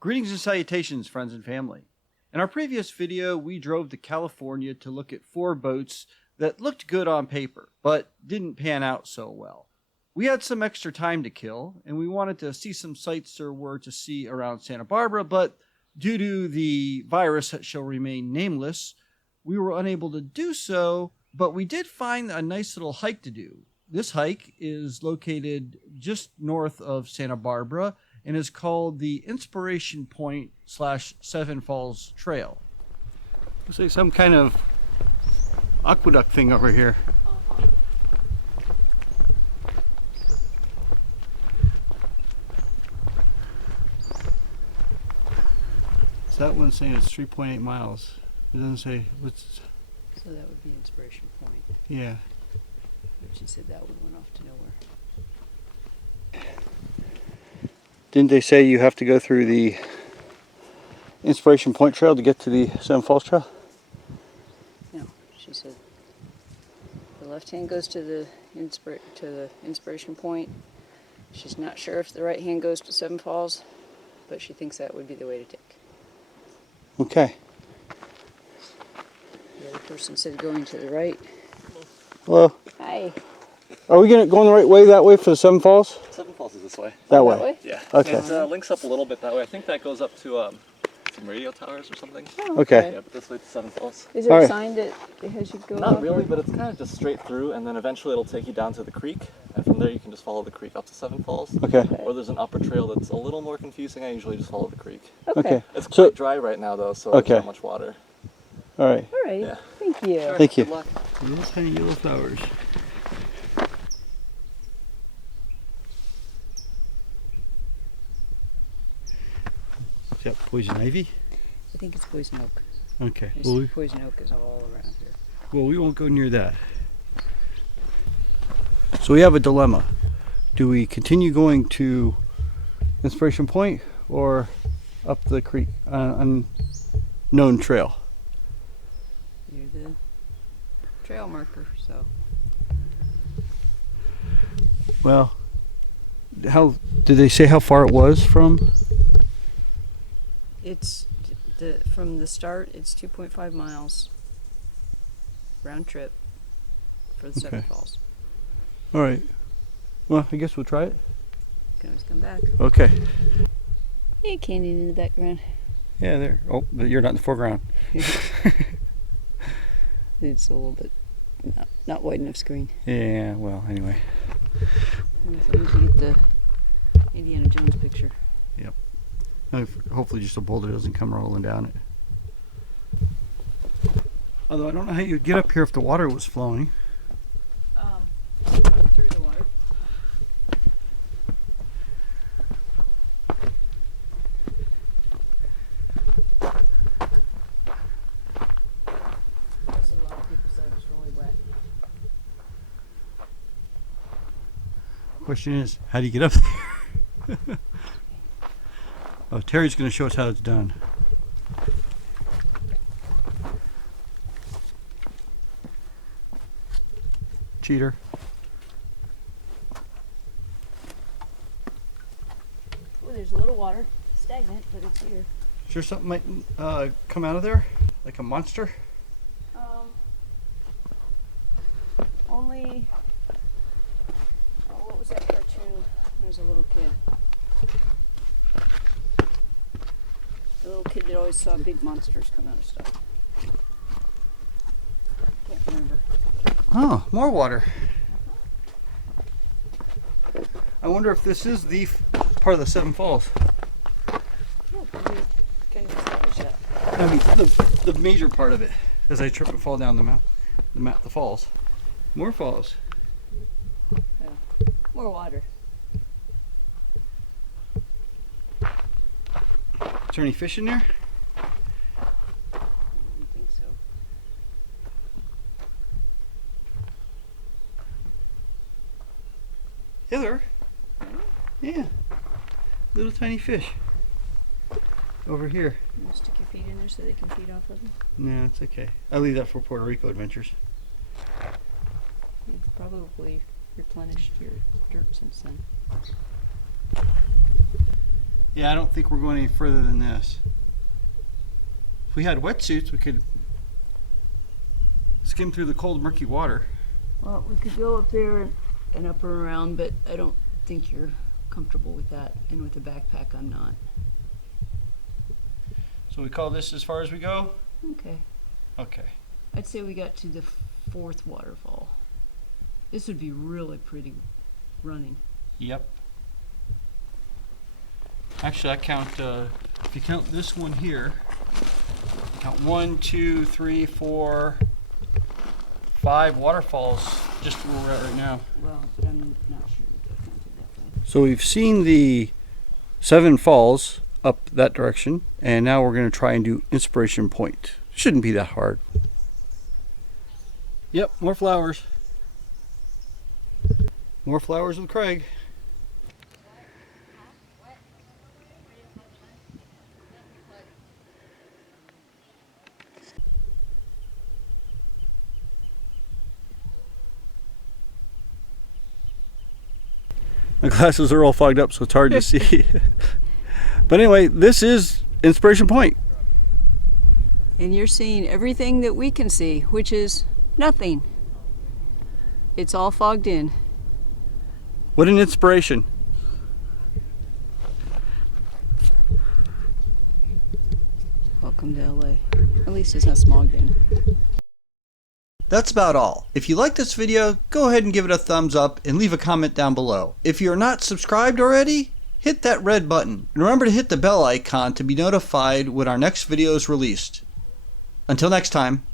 Greetings and salutations, friends and family. In our previous video, we drove to California to look at 4 boats that looked good on paper, but didn't pan out so well. We had some extra time to kill, and we wanted to see some sights there were to see around Santa Barbara, but due to the virus that shall remain nameless, we were unable to do so, but we did find a nice little hike to do. This hike is located just north of Santa Barbara, and is called the Inspiration Point / Seven Falls Trail. Looks like some kind of aqueduct thing over here. So that one's saying it's 3.8 miles. It doesn't say what's. So that would be Inspiration Point. Yeah. But she said that one went off to nowhere. Didn't they say you have to go through the Inspiration Point Trail to get to the Seven Falls Trail? No, she said the left hand goes to the Inspiration Point. She's not sure if the right hand goes to Seven Falls, but she thinks that would be the way to take. Okay. The other person said going to the right. Hello. Hi. Are we going the right way that way for the Seven Falls? Seven Falls is this way. That way? Yeah. Okay. It links up a little bit that way. I think that goes up to some radio towers or something. Oh, Okay. Yeah, but this way to Seven Falls. Is it All right. signed that it has you go Not up? really, but it's kind of just straight through, and then eventually it'll take you down to the creek, and from there you can just follow the creek up to Seven Falls. Okay. Or there's an upper trail that's a little more confusing. I usually just follow the creek. Okay. It's quite So- dry right now though, so Okay. there's not much water. All right. All right. Yeah. Thank you. Sure. Thank you. Good luck. Little tiny yellow flowers. Is that poison ivy? I think it's poison oak. Okay. There's poison oak is all around here. Well, we won't go near that. So we have a dilemma. Do we continue going to Inspiration Point or up the creek, unknown trail? You're the trail marker, so. Well, how did they say how far it was from? It's from the start. It's 2.5 miles round trip for the Seven Okay. Falls. All right. Well, I guess we'll try it. You can always come back. Okay. Hey, canyon in the background. Yeah, there. Oh, but you're not in the foreground. It's a little bit not wide enough screen. Yeah. Well, anyway. And I think we get the Indiana Jones picture. Hopefully, just a boulder doesn't come rolling down it. Although I don't know how you'd get up here if the water was flowing. Through the water. That's a lot of people said it was really wet. Question is, how do you get up there? Oh, Terry's going to show us how it's done. Cheater. Oh, there's a little water. Stagnant, but it's here. Sure something might come out of there? Like a monster? Only. Oh, what was that cartoon when I was a little kid? The little kid that always saw big monsters come out of stuff. Can't remember. Oh, more water. I wonder if this is the part of the Seven Falls. No, we can't even establish that. I mean, the major part of it, as I trip and fall down the falls. More falls. More water. Is there any fish in there? I don't think so. Yeah, there are. Yeah. Little tiny fish. Over here. You want to stick your feet in there so they can feed off of them? No, it's okay. I leave that for Puerto Rico adventures. You've probably replenished your dirt since then. Yeah, I don't think we're going any further than this. If we had wetsuits, we could skim through the cold, murky water. Well, we could go up there and up and around, but I don't think you're comfortable with that. And with a backpack, I'm not. So we call this as far as we go? Okay. Okay. I'd say we got to the 4th waterfall. This would be really pretty running. Yep. Actually, I count, if you count this one here, count 1, 2, 3, 4, 5 waterfalls just where we're at right now. Well, but I'm not sure I counted that way. So we've seen the 7 falls up that direction, and now we're going to try and do Inspiration Point. Shouldn't be that hard. Yep, more flowers. More flowers with Craig. My glasses are all fogged up, so it's hard to see. But anyway, this is Inspiration Point. And you're seeing everything that we can see, which is nothing. It's all fogged in. What an inspiration. Welcome to LA. At least it's not smogged in. That's about all. If you like this video, go ahead and give it a thumbs up and leave a comment down below. If you're not subscribed already, hit that red button. And remember to hit the bell icon to be notified when our next video is released. Until next time.